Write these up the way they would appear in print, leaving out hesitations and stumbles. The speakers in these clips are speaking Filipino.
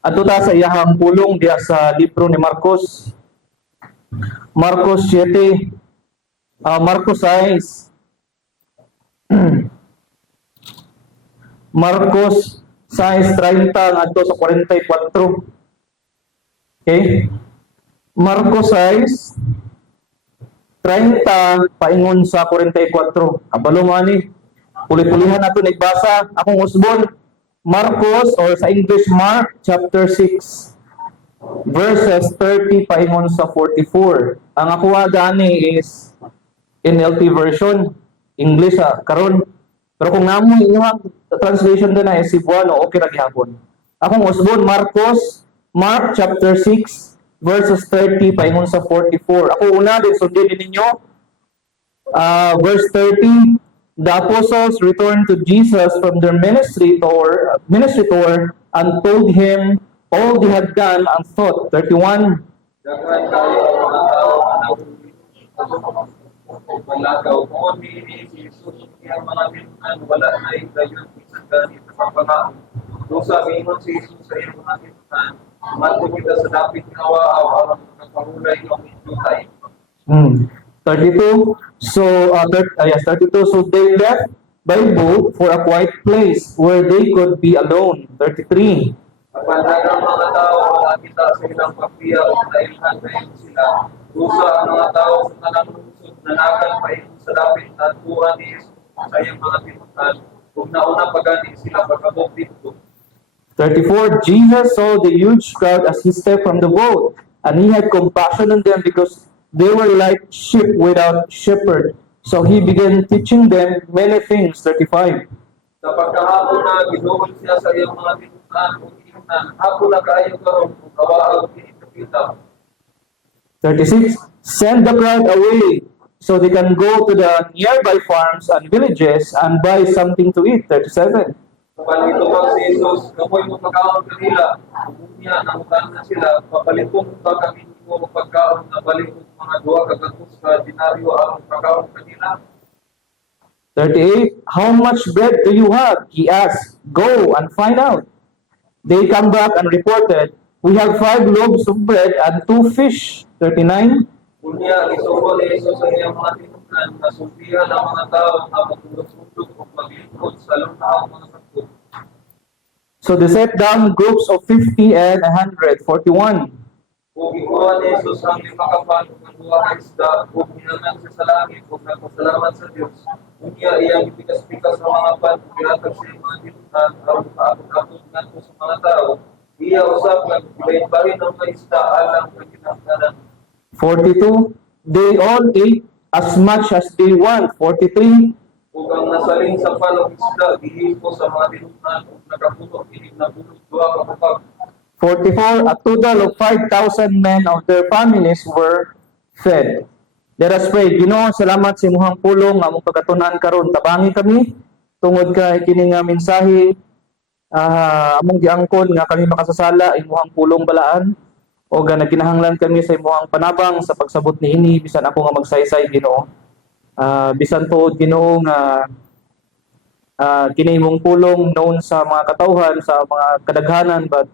Adto ta sa iyahang pulong diha sa libro ni Marcos. Marcos 7, Marcos 6. Marcos 6:30 ngadto sa 44. Okay? Marcos 6:30 paingon sa 44. Kabalo mo ani. Puli-pulihan nato nagbasa. Akong usbon, Marcos or sa English Mark chapter 6 verses 30 paingon sa 44. Ang akuha gani is NLT version, English karon. Pero kung namo inyong translation din na is Cebuano, okay ra gihapon. Akong usbon Mark chapter 6 verses 30 paingon sa 44. Ako una din sundin ninyo verse 30. The apostles returned to Jesus from their ministry tour and told him all they had done and thought. 31. Daghang kayo ang mga tao na palagaw mo ni Jesus ang mga tinunan wala na dayon isang ganit sa pagpapalaon. Kung sabihin si Jesus sa iyong mga tinunan, mato kita sa dapit kawa ang pagpapahulay ng itutay. 32. So, 32. So they left by boat for a quiet place where they could be alone. 33. Kapag dagang mga tao makakita sa ilang pagbiya o dahilan ngayon sila, usa ang mga tao sa tanang lungsod na nakagpahingo sa dapit at tuwa ni Jesus sa iyang mga tinunan, kung nauna pagani sila pagkabog dito. 34. Jesus saw the huge crowd as he stepped from the boat, and he had compassion on them because they were like sheep without shepherd. So he began teaching them many things. 35. Sa pagkahapon na ginuhol siya sa iyang mga tinunan o tinunan, hapon na kayo karon kung kawaag pinipita. 36. Send the crowd away so they can go to the nearby farms and villages and buy something to eat. 37. Kapag itubag si Jesus, kamoy mo pagkaon kanila, umunya, nangutan na sila, papalitong ba kami mo pagkaon na balik mga duwa kagatos ka dinaryo ang pagkaon kanila? 38. How much bread do you have? He asked. Go and find out. They come back and reported, we have 5 loaves of bread and 2 fish. 39. Unya, isubo ni Jesus sa iyang mga tinunan, nasumpihan ang mga tao na magtulog-tulog o maglingkod sa lunaang mga sakot. So they set down groups of 50 and 100. 41. Kung ikuha ni Jesus ang limakapan ng duwa ka isda, kung hinangan siya sa langit, kung nagpasalamat sa Diyos, unya iyang ipikas-pikas sa mga pan, kung pinatag sa iyang mga tinunan, aron kaabot-abot nga po sa mga tao, iya usap nga, ibayin-bayin ng mga isda alang kaginahanglanan. 42. They all ate as much as they want. 43. Kung ang nasaling sa palong isda, gihipo sa mga tinunan, kung nakapuno, inig na bulog, duwa kapapag. 44. A total of 5,000 men of their families were fed. Let us pray. Ginoo, salamat sa imong pulong nga among pagkatunan karon. Tabangi kami tungod kay kini nga mensahe among giangkon nga kami makasasala imong pulong balaan o ga naginahanglan kami sa imong panabang sa pagsabot niini bisan ako nga magsaysay Ginoo. Bisan tuod Ginoo nga kini imong pulong known sa mga katawhan sa mga kadaghanan, but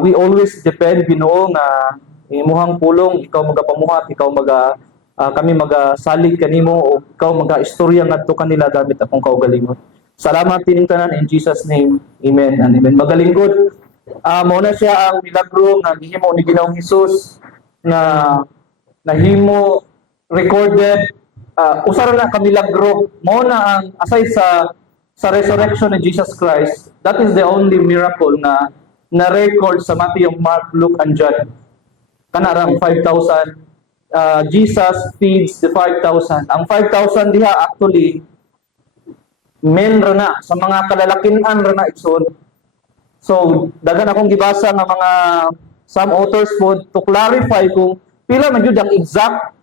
we always depend Ginoo nga imong pulong ikaw magapamuhat, ikaw kami magasalig kanimo o ikaw maga-istorya ngadto kanila gamit akong kaugalingon. Salamat tining tanan in Jesus name. Amen and amen. Magalingkod. Mao na siya ang milagro nga gihimo ni Ginoong Hesus na nahimo recorded usara na ka milagro. Mao na ang aside sa resurrection ni Jesus Christ. That is the only miracle na record sa Matthew, Mark, Luke, and John. Kanarang 5,000. Jesus feeds the 5,000. Ang 5,000 diha actually men ra na sa mga kalalakinan ra na igsoon. So daghan akong gibasa nga mga some authors po to clarify kung pila man jud ang exact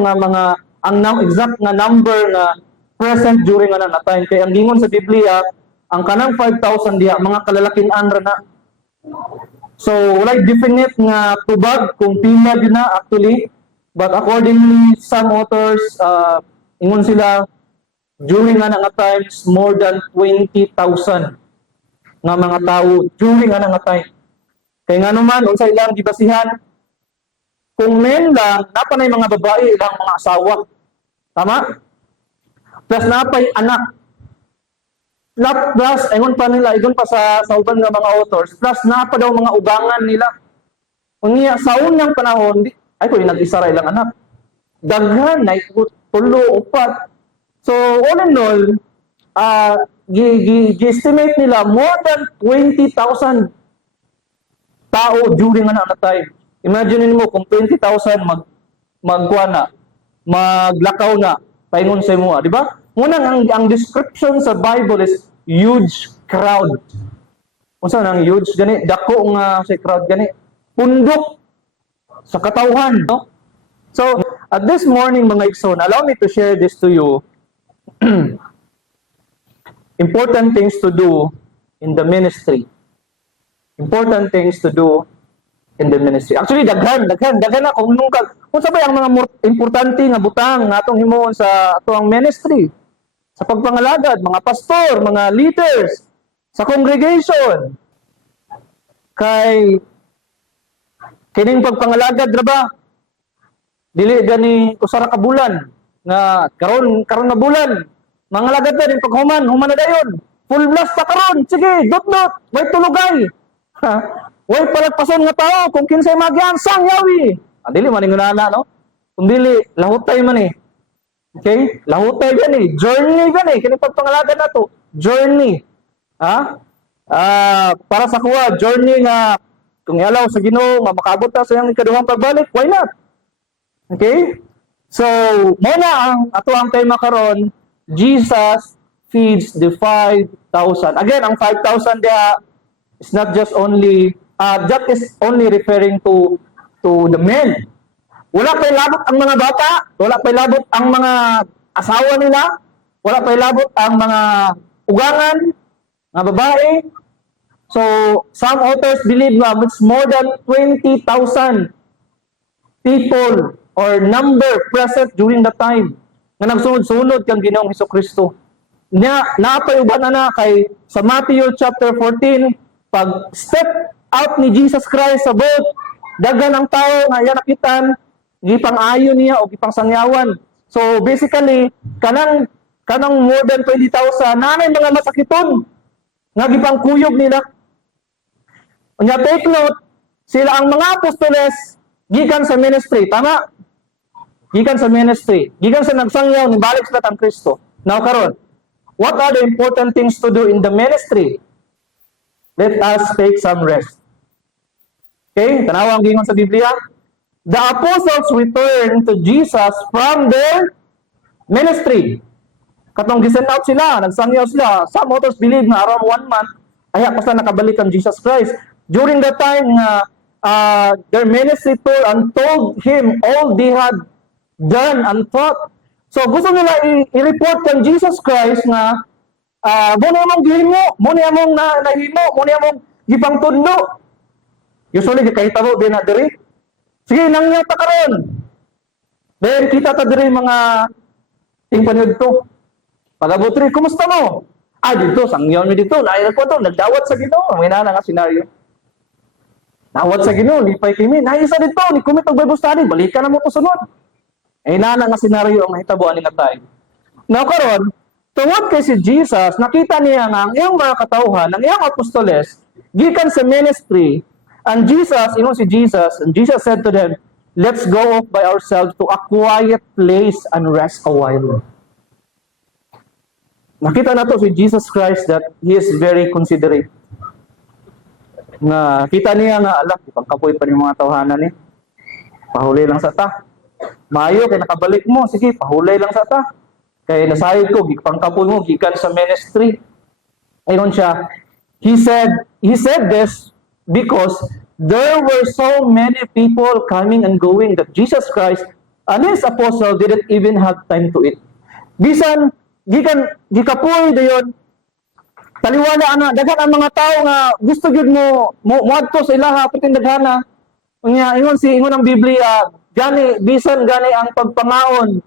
nga mga exact nga number na present during ana time. Kay ang gingon sa Biblia, ang kanang 5,000 diha mga kalalakinan ra na. So walay definite nga tubag kung pila gyud na actually, but accordingly some authors ingon sila during nga times more than 20,000. nga mga tawo during ana nga time. Kay nga naman unsa ilang gibasihan, kung men lang napanay mga babae ilang mga asawa. Tama? Plus napay anak. Plus, ayun pa nila, ayun pa sa uban nga mga authors, plus napa daw mga ubangan nila. Unya, sa unang panahon, ay kung nag-isa ra ilang anak. Daghan, na tulo, upat. So, all in all, gi-estimate nila more than 20,000 tao during nga na time. Imagine mo kung 20,000 magkuha na, maglakaw na, paingon sa imo, di ba? Unang ang description sa Bible is huge crowd. Unsa nang huge gani? Dako nga sa crowd gani. Pundok sa katawhan, no? So, at this morning mga igsoon, allow me to share this to you. Important things to do in the ministry. Important things to do in the ministry. Actually, daghan na kung kung sabay ang mga importante nga butang nga atong himuon sa atong ministry. Sa pagpangalagad, mga pastor, mga leaders, sa congregation. Kining pagpangalagad ra ba? Dili gani usara ka bulan nga karon na bulan. Mangalagad na din paghuman na dayon. Full blast pa karon. Sige, dot, may tulugay. Way palagpason nga tao kung kinsay magiansang yawi. Dili man ingunana no. Kung dili lahutay man eh. Okay? Lahutay gani, journey gani kini pagpangalagad nato. Journey. Para sa kuha, journey nga kung ialaw sa Ginoo nga makaabot ta sa iyang ikaduhang pagbalik, why not? Okay? So, mo na ang ato ang tema karon, Jesus feeds the 5,000. Again, ang 5,000 diha is not just only that is only referring to the men. Wala pa'y labot ang mga bata, wala pa'y labot ang mga asawa nila, wala pa'y labot ang mga ugangan, mga babae. So, some authors believe na it's more than 20,000 people or number present during the time na nagsunod-sunod kang Ginoong Hesukristo. Napay uban na kay sa Matthew chapter 14, pag step out ni Jesus Christ sa boat, dagan ang tao nga iya nakitan, gipang-ayo niya o gipang-sangyawan. So basically, kanang more than 20,000 nanay mga masakiton nga gipang-kuyog nila. Unya take note, sila ang mga apostoles gikan sa ministry, tama? Gikan sa ministry, gikan sa nagsangyaw ni balik sila tang Kristo. Now karon, what are the important things to do in the ministry? Let us take some rest. Okay, tanawa ang gingon sa Biblia. The apostles returned to Jesus from their ministry. Katong gisend out sila, nagsangyaw sila. Some authors believe na around 1 month, ay pa sila nakabalik ang Jesus Christ. During that time, their ministry told and told him all they had done and thought. So gusto nila i-report kang Jesus Christ na muna mong gihimo, muna mong nahimo, muna mong gipangtudlo. Usually, kahitabo din na diri. Sige, nangyaw ta karon. Then, kita ta diri mga tingpanyod to. Pag-abot rin, kumusta mo? Dito, sangyaw mi dito. Naayag ko to, nagdawat sa Ginoo. May nana nga senaryo. Dawat sa Ginoo, lipay kimi. Naisa dito, ni kumit og Bible study, balikan na mo to sunod. Nana nga senaryo ang mahitabuan ni nga time. Now karon, tungod kay si Jesus, nakita niya nga ang iyang mga katawhan, ang iyang apostoles, gikan sa ministry, and Jesus, si Jesus, and Jesus said to them, let's go off by ourselves to a quiet place and rest a while. Nakita na to si Jesus Christ that He is very considerate. Kita niya nga, pagkapoy pa ni mga tawhanan eh. Pahuli lang sa ta. Maayo, kay nakabalik mo, sige, pahulay lang sa ta. Kaya nasayod ko, pangkapoy mo, gikan sa ministry. Ayun siya. He said this because there were so many people coming and going that Jesus Christ and His apostle didn't even have time to eat. Bisan, gikapoy dayon, taliwala daghan ang mga tao nga gusto gyud mo adto sa ilaha puting daghana. Unya ingon ang Biblia, bisan gani ang pagpangaon,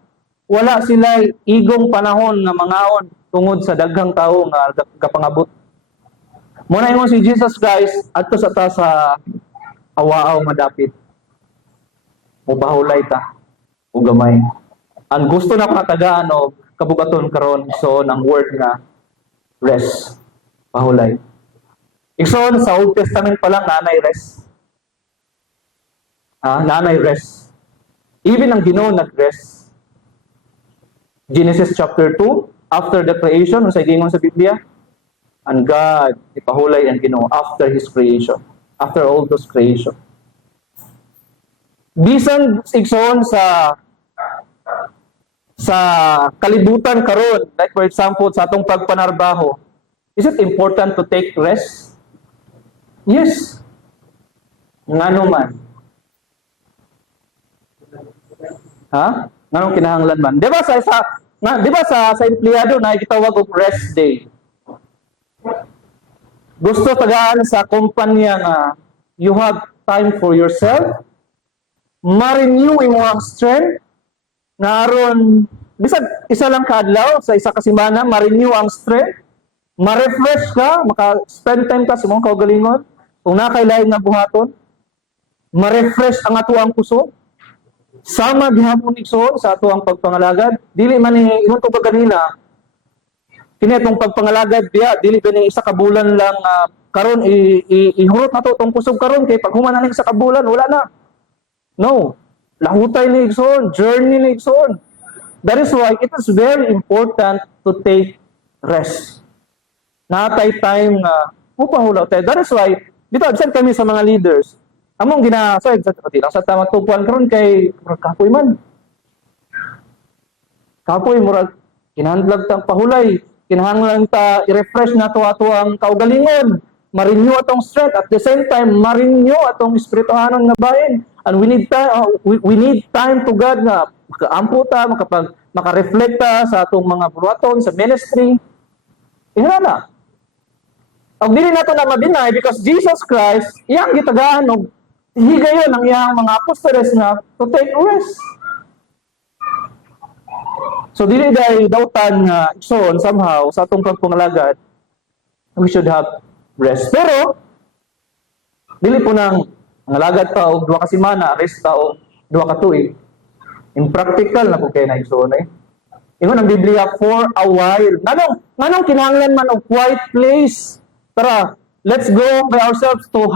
wala sila igong panahon nga mangaon tungod sa daghang tao nga kapangabot. Muna ingon si Jesus Christ adto sa ta sa awaaw madapit. Mupahulay ta o gamay. Ang gusto na katagaan og kabugaton karon so ang word nga rest. Pahulay. Igsoon sa Old Testament pa lang nanay rest. Nanay rest. Even ang Ginoo nag-rest. Genesis chapter 2, after the creation, sa gingon sa Biblia, and God ipahulay ang Ginoo after His creation. After all those creation. Bisan igsoon sa kalibutan karon, like for example sa atong pagpanarbaho, is it important to take rest? Yes. Ngano man? Nganong kinahanglan man? 'Di ba sa empleyado na gitawag og rest day? Gusto tagaan sa kumpanya nga you have time for yourself, ma-renew imong strength, nga aron bisag isa lang ka adlaw sa isa ka semana ma-renew ang strength, ma-refresh ka, maka-spend time ka sa imong kaugalingon, kung nakailain nga buhaton, ma-refresh ang ato ang puso, sama gihapon igsoon sa ato ang pagpangalagad. Dili man ni ingon ko ba kanina, kini atong pagpangalagad biya, dili gani isa ka bulan lang karon ihurot nato tong kusog karon kay pag human na isa ka bulan wala na. No. Lahutay ni igsoon, journey ni igsoon. That is why it is very important to take rest. Natay time nga upahulaw tayo. That is why dito absent kami sa mga leaders. Among ginasay sa lang sa tamang tupuan karon kay kapoy man. Kapoy murag kinahanglan ta pahulay, kinahanglan ta i-refresh nato ato ang kaugalingon, ma-renew atong strength at the same time ma-renew atong espirituhanon nga bahin. And we need time to God nga makaampo ta, maka-reflect ta sa atong mga buhaton sa ministry. Inana. Ang dili nato na mabinay because Jesus Christ iyang gitagaan og higayon ang iyang mga apostoles nga to take rest. So dili dai dautan nga igsoon somehow sa atong pagpangalagad we should have rest. Pero dili po nang ngalagad ta og 2 ka semana, rest ta og 2 ka tuig. In practical na po kay na igsoon Ingon ang Biblia for a while. Nganong kinahanglan man og quiet place? Tara, let's go by ourselves to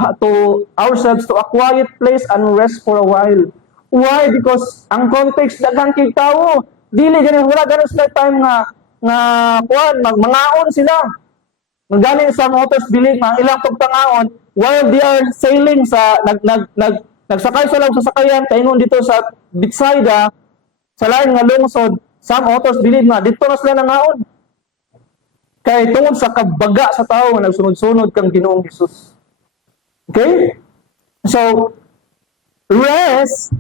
a quiet place and rest for a while. Why? Because ang context daghang kay tawo. Dili gani wala gani sila time nga mangaon sila. Gani sa authors believe nga ilang pagpangaon while they are sailing sa nagsakay sila sa sakayan kaingon dito sa Bethsaida sa lain nga lungsod. Some authors believe nga dito na sila nangaon. Kay tungod sa kabaga sa tao nga nagsunod-sunod kang Ginoong Hesus. Okay? So, rest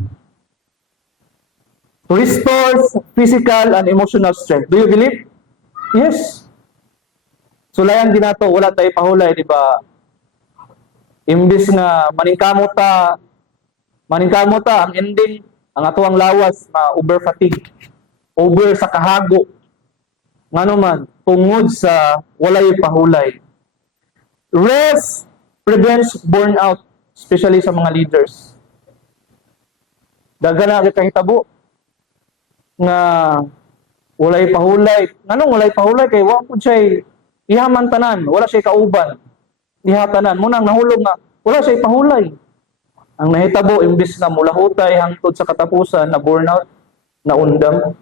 restores physical and emotional strength. Do you believe? Yes. So, layan din nato, wala tayo pahulay, di ba? Imbis nga maningkamot ta, ang ending, ang ato ang lawas, over fatigue, over sa kahago, ngano man, tungod sa walay pahulay. Rest prevents burnout, especially sa mga leaders. Daga na kahitabo nga walay pahulay. Nganong walay pahulay kay wa pud siya ihaman tanan, wala siya kauban. Ihatanan mo nang nahulog nga wala siya pahulay. Ang nahitabo imbis na mulahutay hangtod sa katapusan na burnout, na undam.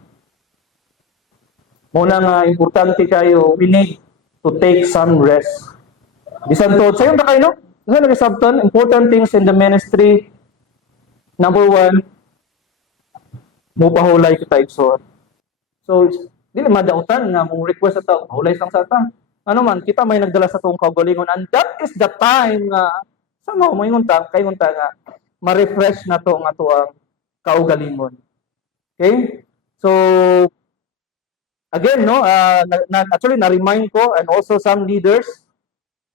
Muna nga importante kayo, we need to take some rest. Bisan to, sayon ba kayo, no? Kasi nag-subton, important things in the ministry. Number 1, mupahulay kita igsoon. So, dili madautan nga mong request sa tao, hulay sang sa ta. Ano man, kita may nagdala sa tong kaugalingon and that is the time nga sama mo ingon ta nga ma-refresh na to nga to ang kaugalingon. Okay? So, again, no, actually, na-remind ko and also some leaders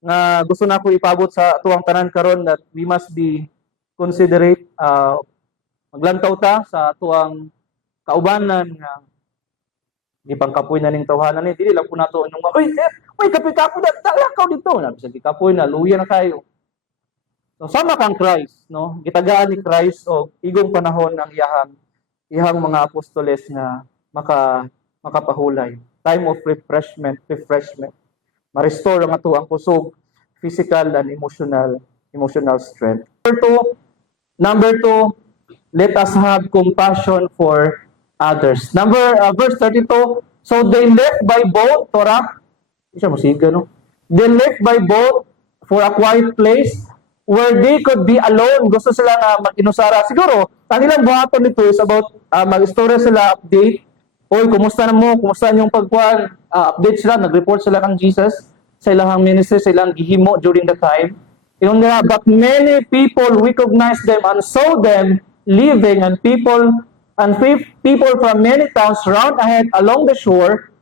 na gusto na ko ipabot sa tuwang tanan karon that we must be considerate. Maglantaw ta sa tuwang kaubanan nga Di pang kapoy na ning tawhanan ni, dili lang po nato nung oy, kapoy na talakaw dito. Na bisag kapoy na luya na kayo. So sama kang Christ, no? Gitagaan ni Christ og igong panahon ng iyang mga apostoles nga makapahulay. Time of refreshment. Ma-restore ang ato ang kusog, physical and emotional strength. Number two, let us have compassion for others. Verse 32, so they left by boat, Torah, siya musiga, no? They left by boat for a quiet place where they could be alone. Gusto sila na mag-inusara. Siguro, kanilang buhaton nito is about mag-story sila, update. Oy, kumusta na mo? Kumusta yung pagkuhan? Update sila, nag-report sila kang Jesus sa ilang ministry, sa ilang gihimo during the time. Yun nga, but many people recognized them and saw them living, and people from many towns ran ahead along the shore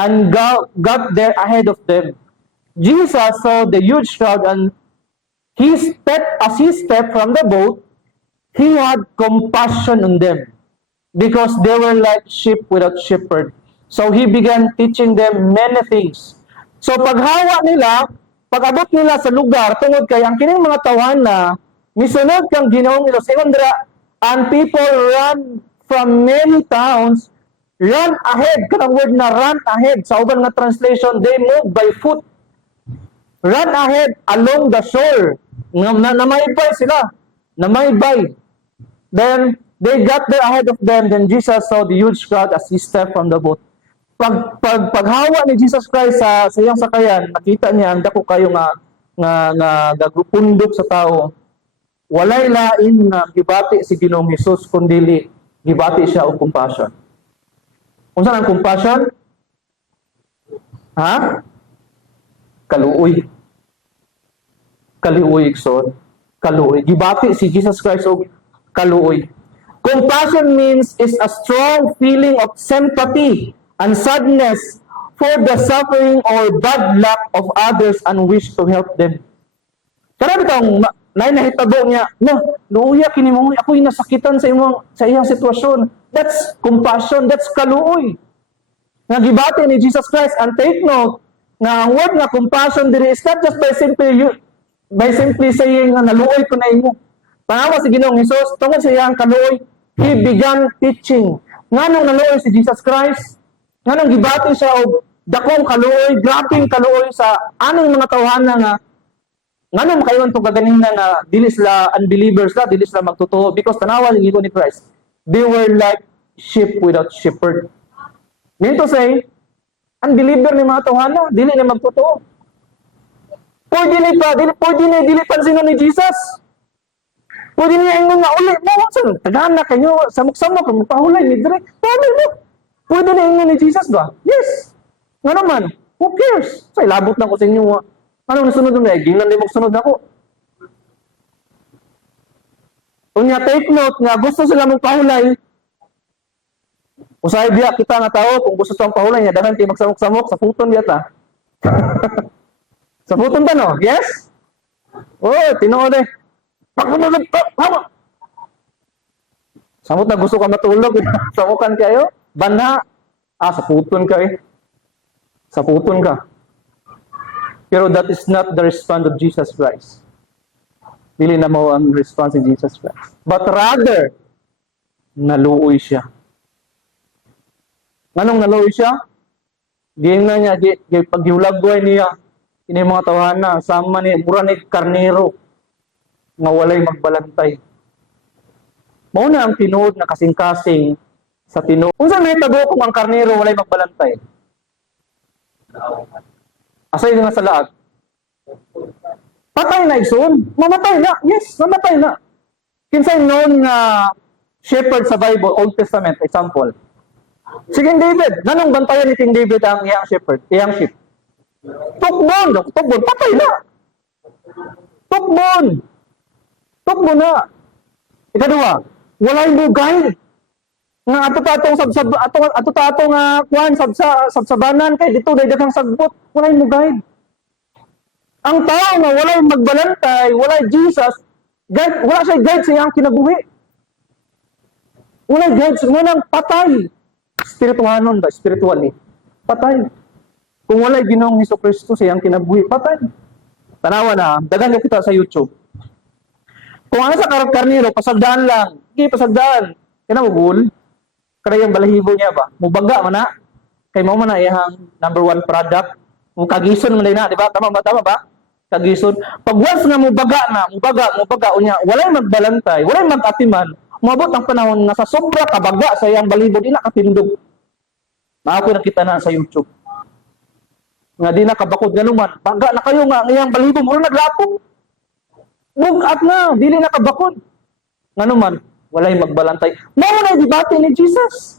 and got there ahead of them. Jesus saw the huge crowd, and as he stepped from the boat, he had compassion on them because they were like sheep without shepherd. So he began teaching them many things. So paghawa nila, pag-abot nila sa lugar, tungod kay ang kining mga tawana, misunod kang Ginoong Ilos, and people run from many towns, run ahead. Kanang word na run ahead. Sa uban nga translation, they move by foot. Run ahead along the shore. Namaybay sila. Namaybay. Then, they got there ahead of them. Then Jesus saw the huge crowd as he stepped from the boat. Paghawa ni Jesus Christ sa iyang sakayan, nakita niya ang dako kayo nga gagupundok sa tao. Walay lain nga gibati si Ginoong Hesus kundi gibati siya og compassion. Unsa ang compassion? Ha? Kaluoy. Kaluoy, son. Kaluoy. Gibati si Jesus Christ og kaluoy. Compassion means is a strong feeling of sympathy and sadness for the suffering or bad luck of others and wish to help them. Kaya bitang nahitabo niya, luuya kini mo, ako'y nasakitan sa iyang sitwasyon. That's compassion, that's kaluoy. Nagibati ni Jesus Christ, and take note, na ang word na compassion diri is not just by simply saying na naluoy ko na inyo. Tanawa si Ginoong Hesus, tungkol sa iyang kaluoy, he began teaching. Nganong naluoy si Jesus Christ? Nganong gibati siya og dakong kaluoy, grabing kaluoy sa anong mga tawhana nga nganong makayon to gaganina nga dili sila unbelievers la, dili sila magtotoo because tanawa ni Christ. They were like sheep without shepherd. Mean to say, unbeliever ni mga tawhana, dili na magtotoo. Dili pansinon ni Jesus. Pwede niya ingon nga uli, tagana kayo, samok-samok, magpahulay ni Dre. Pwede na ingon ni Jesus ba? Yes. Nga naman, who cares? Say, labot na ko sa inyo. Anong nasunod na? Gingan din magsunod ako. Unya, take note nga, gusto sila magpahulay. Usay biya kita nga tao, kung gusto silang pahulay niya, dahan tayo magsamok-samok, sa puton biya ta. Sa puton ta, no? Yes? Tinood eh. Pagpunod hawa. Samot na gusto ka matulog, samukan kayo, banha. Sa puton ka eh. Sa puton ka. Pero that is not the response of Jesus Christ. Dili na mo ang response ni Jesus Christ. But rather, naluoy siya. Nganong naluoy siya? Diyan na niya, paghiulagway niya, ini mga tawhana, sama ni, mura ni karnero, nga walay magbalantay. Mao na ang tinuod na kasing-kasing sa tinuod. Kung saan may tabo kung ang karnero walay magbalantay? Asay nga sa laag. Patay na igsoon. Mamatay na. Yes, mamatay na. Kinsay known nga shepherd sa Bible, Old Testament, example. Si King David. Nanong bantayan ni King David ang iyang shepherd, iyang sheep? Tukbon, patay na. Tukbon na. Ikadua, walay bugay. Nga ato-tatong nga kuan sabsabanan kay dito day daghang sagbot, walay bugay. Ang tao nga walay magbalantay, walay Jesus, wala siya guide sa iyang kinabuhi. Walay guide, walang patay. spirituhanon ba, spiritually, patay. Kung wala'y Ginoong Hesukristo siyang kinabuhi, patay. Tanawa na, dagan kita sa YouTube. Kung ano sa karniro, pasagdaan lang. Hindi, pasagdaan. Kinamugul. Kada yung balahibo niya ba? Mubaga man na. Kay mo man na iyang number 1 product. Kagison man na, di ba? Tama ba? Kagison. Pag once nga mubaga, unya, walay magbalantay, walay mag-atiman, umabot ang panahon nga sa sobra kabaga sa iyang balahibo, di na katindog. Ako nakita na sa YouTube. Nga di na kabakod nga naman. Baga na kayo nga, iyang balahibo, mula naglapong. Bugat na, dili na kabakod. Nga naman, walay magbalantay. Muna debate ni Jesus.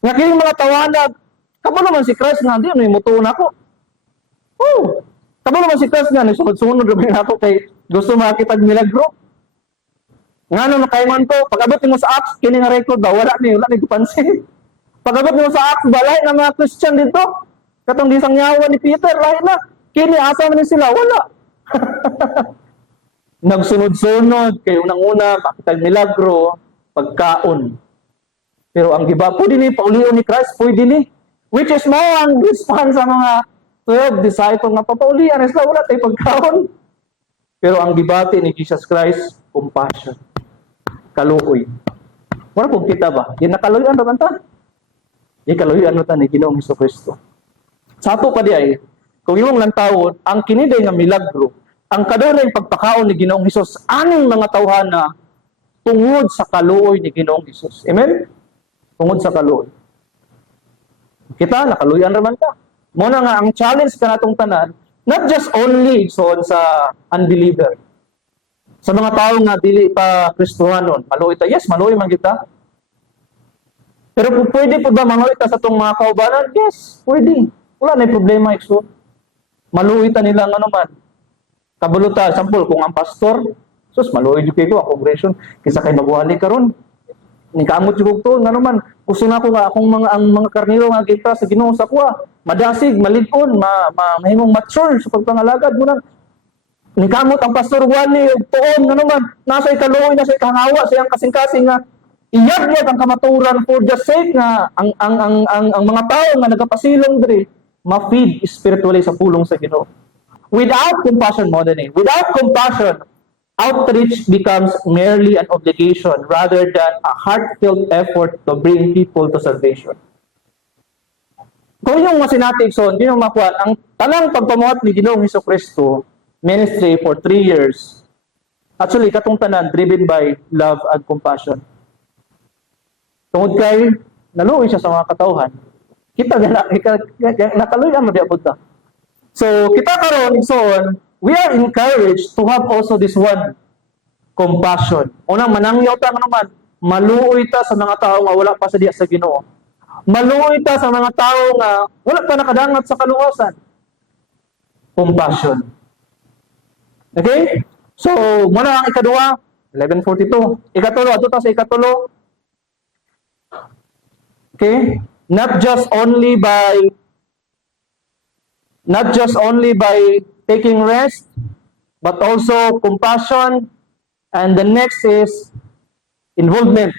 Nga kini mga tawanag, kamo naman si Christ nga, di ano yung mutuon ako. Oh, kamo naman si Christ nga, nagsunod-sunod rin ako kay gusto makakita milagro. Nga nung nakaingon ko, pag-abot mo sa Acts, kini nga record ba, wala ni kupansin. Pag-abot mo sa Acts ba, lahat ng mga Christian dito, katong disang nyawa ni Peter, lahat na. Kini, asa man sila? Wala. Nagsunod-sunod, kay unang-una, makita milagro, pagkaon. Pero ang giba, pwede ni, paulion ni Christ, pwede ni. Which is mo ang response sa mga 12 disciples nga papaulian, sila wala tayo pagkaon. Pero ang gibati ni Jesus Christ, compassion. Kaluoy. Wala kung kita ba? Di nakaluyan naman ta. Di kaluyan naman ta ni Ginoong Hesukristo. Sa ato pa di ay, kung yung lantawon, ang kiniday nga milagro, ang kadalay pagpakaon ni Ginoong Hesus, aning mga tawhana tungod sa kaluoy ni Ginoong Hesus. Amen? Tungod sa kaluoy. Kita, nakaluyan naman ka. Muna nga, ang challenge ka natong tanan, not just only so sa unbeliever. Sa mga tao nga dili pa Kristohanon, maluoy ta. Yes, maluoy man kita. Pero pwede po ba maluoy ta sa itong mga kaubanan? Yes, pwede. Wala na yung problema, Ikso. Maluoy ta nila ano man. Kabuluta, sample, kung ang pastor, sus, maluoy yung ko, ang congregation, kisa kay mabuhali karon. Nikamot yung to, nga naman, gusto na ko nga, akong ang mga karniro nga kita sa Ginoo sa kuha, madasig, malikon, mahimong mature sa pagpangalagad mo na. Nikamot ang pastor wali, tuon, nga naman, nasa ikaluoy, nasa ikahangawa, siyang kasing-kasing nga, iyagwag ang kamaturan for the sake nga, ang mga tao nga nagapasilong diri, ma-feed spiritually sa pulong sa Ginoo. Without compassion, without compassion, outreach becomes merely an obligation rather than a heartfelt effort to bring people to salvation. Kung yung masinatig son, yung makuha, ang tanang pagpamuhat ni Ginoong Hesukristo, ministry for 3 years, actually, katong tanan, driven by love and compassion. Tungod kay, naluoy siya sa mga katauhan, kita nakaluyan mo di abot. So, kita karon son, we are encouraged to have also this one, compassion. Unang manangyaw ta naman, maluoy ta sa mga tao nga wala pa sa diya sa Ginoo. Maluoy ta sa mga tao nga wala pa nakadangat sa kaluosan. Compassion. Okay? So, muna ang ikaduha, 11:42. Ikatulo, ato ta sa ikatulo. Okay? Not just only by taking rest, but also compassion, and the next is involvement.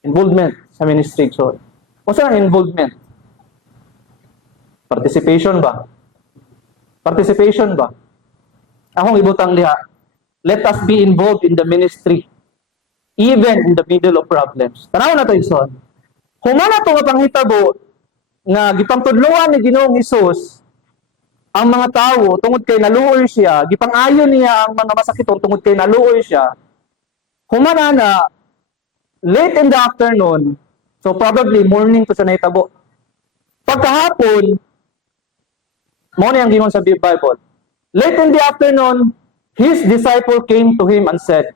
Involvement sa ministry. So, what's ang involvement? Participation ba? Akong ibutang liha. Let us be involved in the ministry, even in the middle of problems. Tanaw na to, son. Humana to nga panghitabo nga gipangtudloan ni Ginoong Hesus ang mga tao tungod kay naluoy siya, gipangayon niya ang mga masakiton tungod kay naluoy siya. Humana na late in the afternoon, so probably morning to sa nahitabo. Pagkahapon, mo na yung gingon sa Bible. Late in the afternoon, his disciple came to him and said,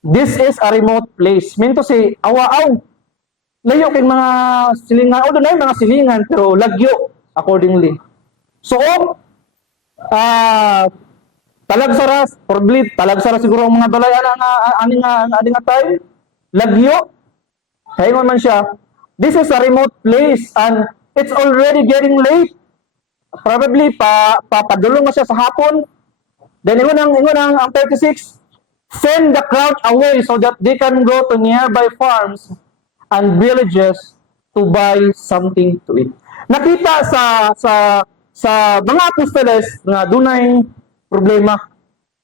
"This is a remote place." Mean to say, awa-aw. Layo kay mga silingan, o doon ay mga silingan, pero lagyo accordingly. So, talagsaras, probably, talagsaras siguro ang mga balay, aning nga tayo, lagyo. Haingon man siya, this is a remote place and it's already getting late. Probably, papadulong na siya sa hapon. Then, ingon ang 36, send the crowd away so that they can go to nearby farms and villages to buy something to eat. Nakita sa mga apostoles nga dunay problema.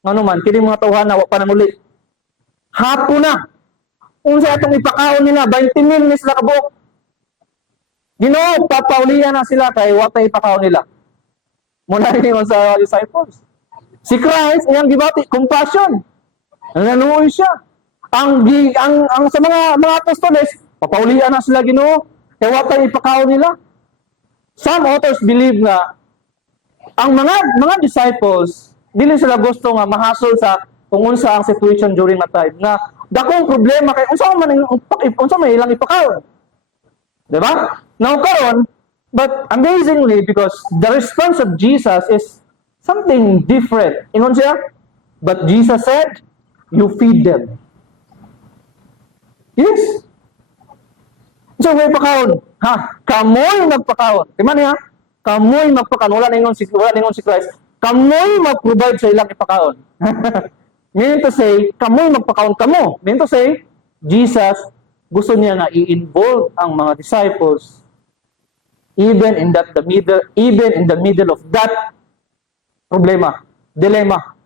Ano man, kini mga tawhan na wa pa nanguli. Hapon na. Unsa atong ipakaon nila 20,000 ni sila kabuk. Ginoo, papaulian na sila kay wa tay ipakaon nila. Muna rin sa disciples. Si Christ, iyang gibati, compassion. Nanuoy siya. Ang sa mga apostoles, papaulian na sila Ginoo, kaya wa tay ipakaon nila. Some authors believe nga ang mga disciples dili sila gusto nga mahasol sa kung unsa ang situation during that time nga dakong problema kay unsa man ilang ipakaon. Di ba? Now karon, but amazingly because the response of Jesus is something different. Ingon siya, but Jesus said, you feed them. Yes. So, may pakaon. Ha? Kamoy magpakaon. Di man niya? Kamoy magpakaon. Wala na ingon si Christ. Kamoy mag-provide sa ilang ipakaon. Meaning to say, kamoy magpakaon kamo. Meaning to say, Jesus, gusto niya na i-involve ang mga disciples even in the middle of that dilemma.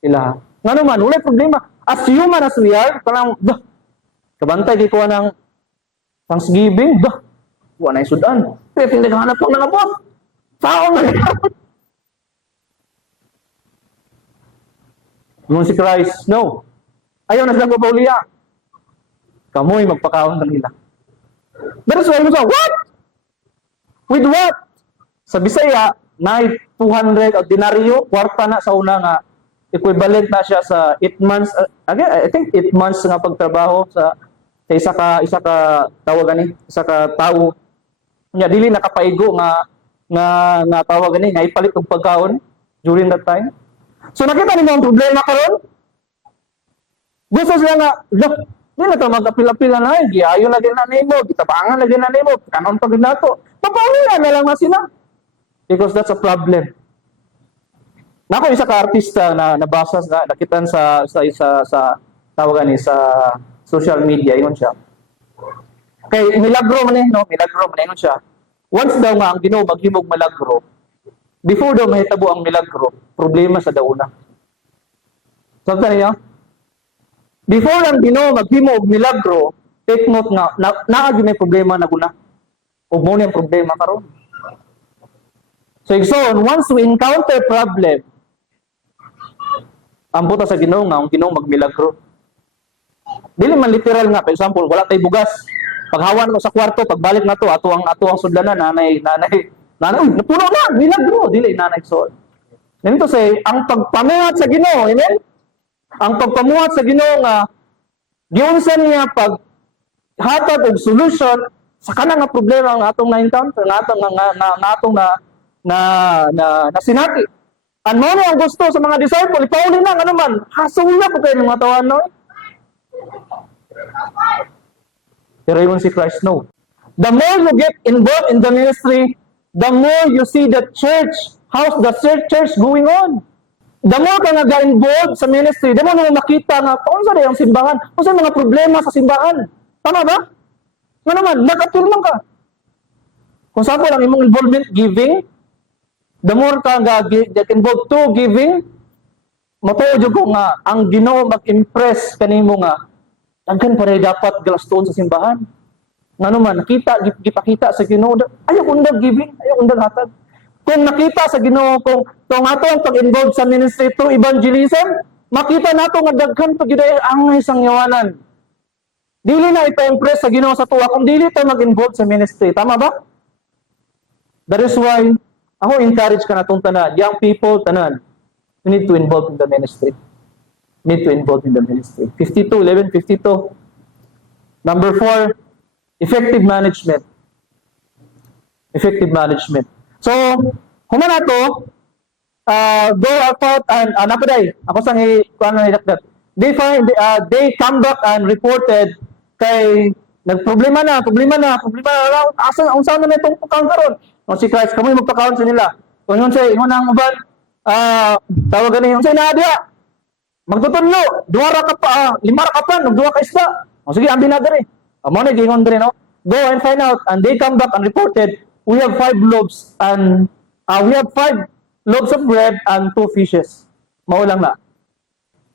Sila. Nga naman, wala problema. As human as we are, parang, kabantay, kikuha ng Thanksgiving, wala na yung sudan. Pero tinaghanap pang nangabot. Saan na nangabot? Yung si Christ, no. Ayaw na silang papauliya. Kamoy magpakaon kanila. That's why mo sa, what? With what? Sa Bisaya, na 200 o dinaryo, kwarta na sa una nga, equivalent na siya sa 8 months, again, I think 8 months nga pagtrabaho sa isa ka tao. Nya dili nakapaigo nga tawag gani nga ipalit og pagkaon during that time. So nakita niyo ang problema karon? Gusto sila nga, look, di na ito mag-apil-apila na, giayo lagi na nimo, gitabangan lagi na nimo, kanon pa gid nato. Papaulian na lang na sila. Because that's a problem. Nako isa ka artista na nabasa nakitan sa tawagan ni sa social media ingon siya. Kay milagro man ingon siya. Once daw nga ang Ginoo maghimog milagro, before daw mahitabo ang milagro, problema sa dauna. Sabta niya? Before ang Ginoo maghimog milagro, take note nga naagi may problema na guna. Ug mo ni ang problema karon. So once we encounter problem, ang buta sa Ginoo nga ang Ginoo magmilagro. Dili man literal nga, for example, wala tay bugas. Paghawan ko sa kwarto, pagbalik na to, ato ang sudlanan, nanay, napuno na, milagro, dili nanay so. Then to say, ang pagpamuhat sa Ginoo, amen? Ang pagpamuhat sa Ginoo nga giunsan niya pag hatag og solution sa kanang nga problema nga atong na-encounter, nga atong na sinati. Ano na ang gusto sa mga disciple, ipauli na, ano man, hasong na po kayo ng mga tawan, no? Pero yun si Christ, no. The more you get involved in the ministry, the more you see the church, how's the church going on. The more ka nag-involved sa ministry, the more na makita na, kung saan ang simbahan, kung saan mga problema sa simbahan. Tama ba? Nga naman, nakatulong ka. Kung saan po lang imong involvement, giving, the more ka get involved to giving, matuod ko nga, ang Ginoo mag-impress kanimo nga, daghan pa rin dapat galaston sa simbahan. Nga naman, gipakita sa Ginoo, ayaw undag giving, ayaw undag hatag. Kung nakita sa Ginoo, kung ato ang pag-involve sa ministry through evangelism, makita nato nga daghan pag angay sang yawanan. Dili na ipa-impress sa Ginoo sa tuwa, kung dili tayo mag-involve sa ministry. Tama ba? That is why, ako encourage ka na itong tanan, young people, tanan, you need to involve in the ministry. Need to involve in the ministry. 1152. Number 4, effective management. Effective management. So, kung na to, go out and ako sang nilakdat. They come back and reported kay problema na. Asa unsa na itong pagkaon karon? O si Christ kamo magpakaon sa nila. Kung yun say, ingon ang uban, tawag ganin, unsay na dia? Magtutunlo, duwara ka pa, limara ka pa, nagduwa ka isda. O sige, ambil na dere. Amo na gingon dere, no? Go and find out, and they come back and reported, we have 5 loaves and we have 5 loaves of bread and 2 fishes. Maulang na.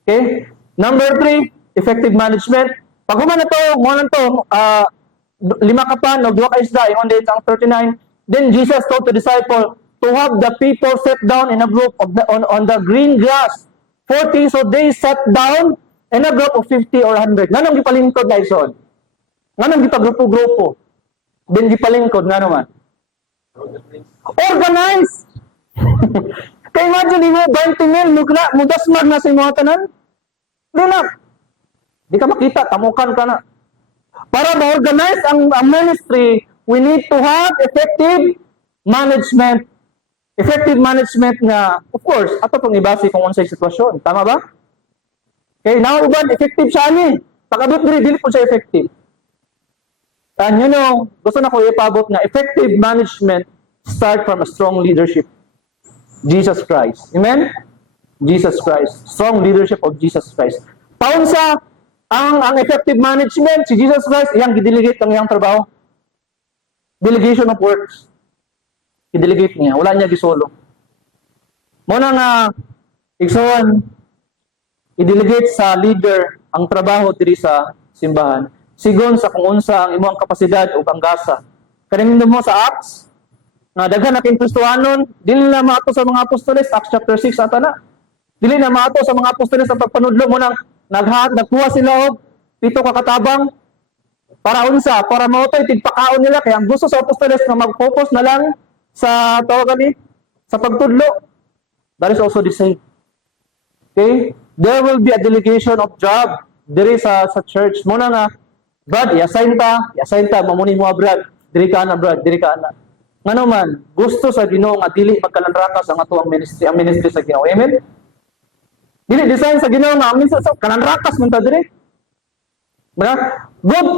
Okay? Number 3, effective management. Pag human na to, mo to, 5 ka pa, nagduwa ka isda, ingon din ang 39. Then Jesus told the disciple to have the people sit down in a group of on the green grass. 40, so they sat down in a group of 50 or 100. Nganong gipalingkod na isod? Nganong gipagrupo-grupo? Then gipalingkod, nga naman. Organize! Kaya imagine mo, 20 mil, mudasmag na sa mga tanan. Hindi na. Di ka makita, tamukan ka na. Para ma-organize ang ministry, we need to have effective management. Effective management nga, of course, ato itong ibasi kung unsay sitwasyon. Tama ba? Okay, now uban, effective siya ani. Pagkabot dili po siya effective. And you know, gusto na ko ipabot na effective management start from a strong leadership. Jesus Christ. Amen? Jesus Christ. Strong leadership of Jesus Christ. Taon sa ang effective management, si Jesus Christ, iyang gidelegate ang iyang trabaho. Delegation of works. I-delegate niya. Wala niya gisolo. Muna nga, iksuhan, i-delegate sa leader ang trabaho diri sa simbahan. Sigon sa kung unsa ang imong kapasidad o ang gasa. Kanin mo sa Acts, na daghan na king Kristohanon, dili na maato sa mga apostoles, Acts chapter 6 ata na. Dili na maato sa mga apostoles ang pagpanudlo mo nang nagkuha sila og 7 ka katabang para unsa, para mautoy tigpakaon nila kaya ang gusto sa apostoles na mag-focus na lang sa tawag ni sa pagtudlo. That is also the same. Okay? There will be a delegation of job diri sa church. Muna nga, Brad, i-assign ta, mamuni mo Brad, diri ka na Brad, diri ka na. Ngano man, gusto sa Ginoo nga dili magkalanrakas ang ato ang ministry sa Ginoo. Amen? Dili design sa Ginoo nga minsan sa kalanrakas man ta diri.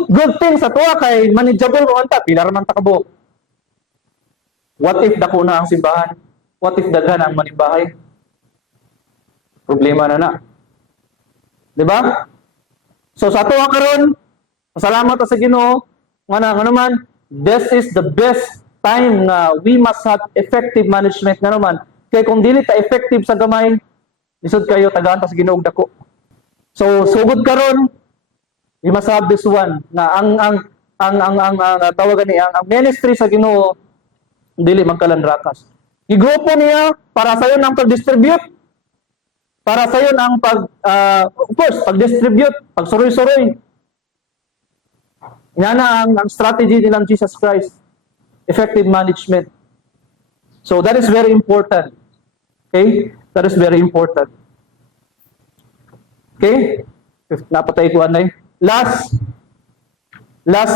Good thing sa tuwa kay manageable ro anta, pilar man ta kabo. What if dako na ang simbahan? What if daghan ang manimbahay? Problema na na. Di ba? So sa tuwa karon, salamat sa Ginoo nga naman, this is the best time na we must have effective management nga naman. Kaya kung dili ta effective sa gamay, lisod kayo tagaan ta sa Ginoo dako. So sugod karon, we must have this one na ang tawagan niya ang ministry sa Ginoo dili magkalanrakas. Igrupo niya para sa iyo ang pag-distribute. Para sa iyo ang of course, pag-distribute, pagsuroy-suroy. Yan ang strategy nilang Jesus Christ. Effective management. So that is very important. Okay? That is very important. Okay? Napatay ko anay. Last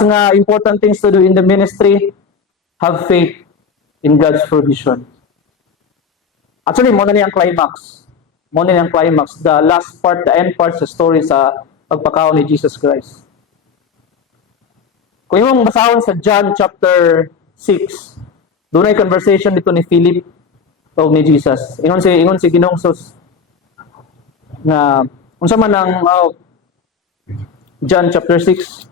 nga important things to do in the ministry, have faith in God's provision. Actually, muna niyang climax. Muna niyang climax. The last part, the end part sa story sa pagpakaon ni Jesus Christ. Kung yung basahon sa John chapter 6, doon ay conversation dito ni Philip o ni Jesus. Ingon si Ginoong Sus na unsa man ang John chapter 6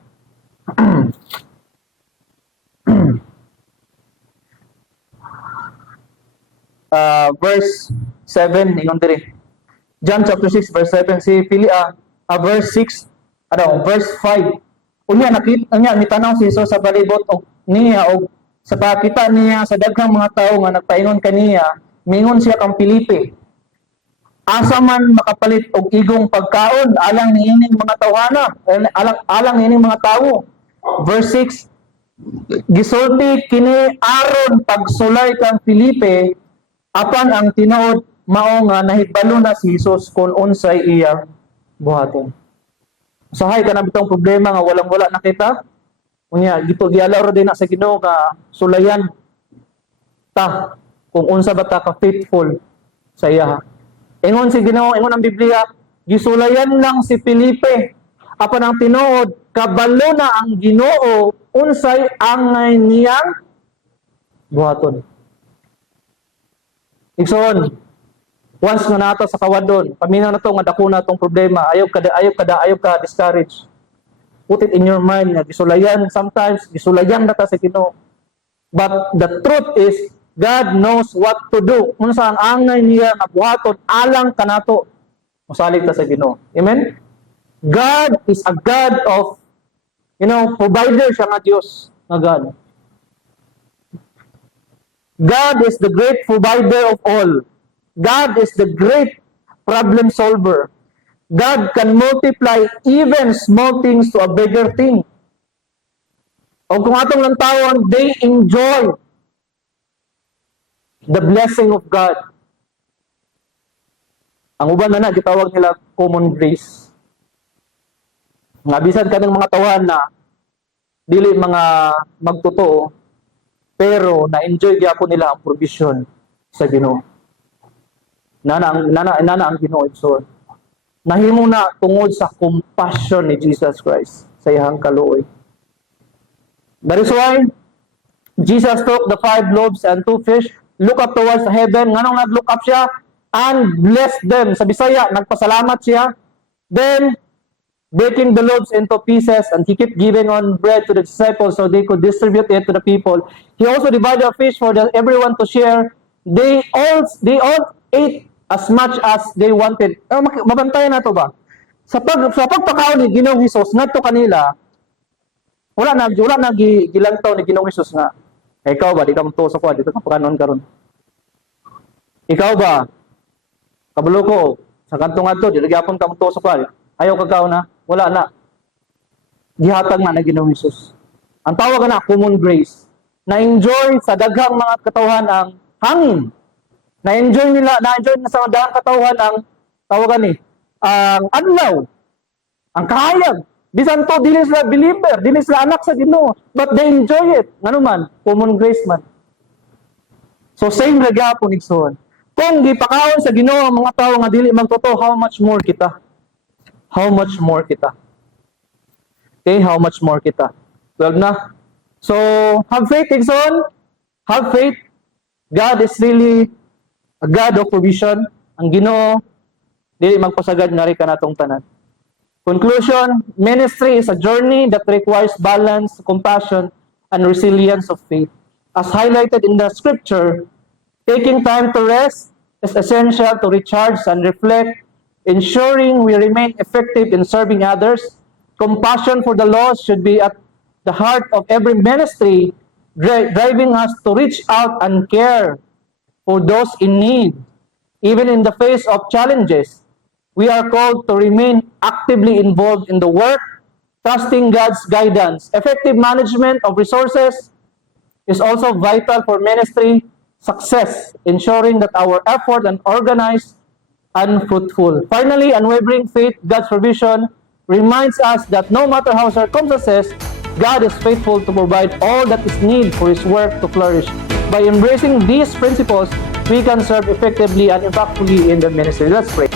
verse 7 ingon diri. John chapter 6 verse 7 si verse 6 verse 5. Unya mitanaw si Jesus sa balibot og niya og sa pakita niya sa daghang mga tawo nga nagpaingon kaniya, mingon siya kang Filipe. Asa man makapalit og igong pagkaon alang niining mga tawhana, alang niining mga tawo. Verse 6, gisulti kini aron pagsulay kang Filipe apan ang tinuod mao nga nahibalo na si Jesus kung unsay iyang buhaton. Usahay ka na bitong problema nga walang-wala na kita. Unya gito gialaw ra din na sa Ginoo ka sulayan ta kung unsa ba ta ka faithful sa iya. Ingon si Ginoo, ingon ang Biblia, gisulayan lang si Felipe apan ang tinuod kabalo na ang Ginoo unsay angay niyang buhaton. Igsoon, Once nga nato sa kawadon, paminaw na to nga dako na tong problema, ayaw ka discourage. Put it in your mind nga gisulayan sometimes, gisulayan na ta sa Ginoo. But the truth is, God knows what to do. Unsa ang angay niya nga buhaton alang kanato. Musalig ta sa Ginoo. Amen? God is a God of, provider siya nga Dios nga God. God is the great provider of all. God is the great problem solver. God can multiply even small things to a bigger thing. O kung atong lang tawon, they enjoy the blessing of God. Ang uban na gitawag nila common grace. Nga bisan kanang mga tawhan na dili mga magtotoo, pero na-enjoy gyapon nila ang provision sa Ginoo. Nana ang Ginoo igsoon. Nahimo na tungod sa compassion ni Jesus Christ sa iyang kaluoy. That is why Jesus took the 5 loaves and 2 fish, look up towards the heaven. Nganong nag-look up siya? And blessed them. Sa Bisaya, nagpasalamat siya. Then, breaking the loaves into pieces, and he kept giving on bread to the disciples so they could distribute it to the people. He also divided a fish for everyone to share. They all ate as much as they wanted. Mabantayan na to ba? Sa pagpakaon ni Ginoong Hesus ngadto kanila, wala na gilantaw ni Ginoong Hesus nga. Ikaw ba di ka mtuso ko dito ka pakanon karon? Ikaw ba? Kabalo ko sa kantong adto di gyapon ka mtuso ko. Ayaw kagaw na, wala na. Gihatag na Ginoong Hesus. Ang tawag na common grace. Na-enjoy sa daghang mga katawhan ang hangin. Na-enjoy na sa daghang katawhan ang tawagan ang adlaw, ang kahayag. Bisan to dili sila believer, dili sila anak sa Ginoo, but they enjoy it. Ngano man, common grace man. So same ra gyapon igsoon. Kung gipakaon sa Ginoo ang mga tawo nga dili magtotoo, how much more kita? How much more kita? Okay, how much more kita? 12 na. So, have faith, igsoon. Have faith. God is really a God of provision. Ang Ginoo dili magpasagad nga ri kanatong tanan. Conclusion, ministry is a journey that requires balance, compassion, and resilience of faith. As highlighted in the scripture, taking time to rest is essential to recharge and reflect, ensuring we remain effective in serving others. Compassion for the lost should be at the heart of every ministry, driving us to reach out and care for those in need. Even in the face of challenges, we are called to remain actively involved in the work, trusting God's guidance. Effective management of resources is also vital for ministry success, ensuring that our effort and organized and fruitful. Finally, unwavering faith, God's provision, reminds us that no matter how circumstances, God is faithful to provide all that is needed for His work to flourish. By embracing these principles, we can serve effectively and impactfully in the ministry. Let's pray.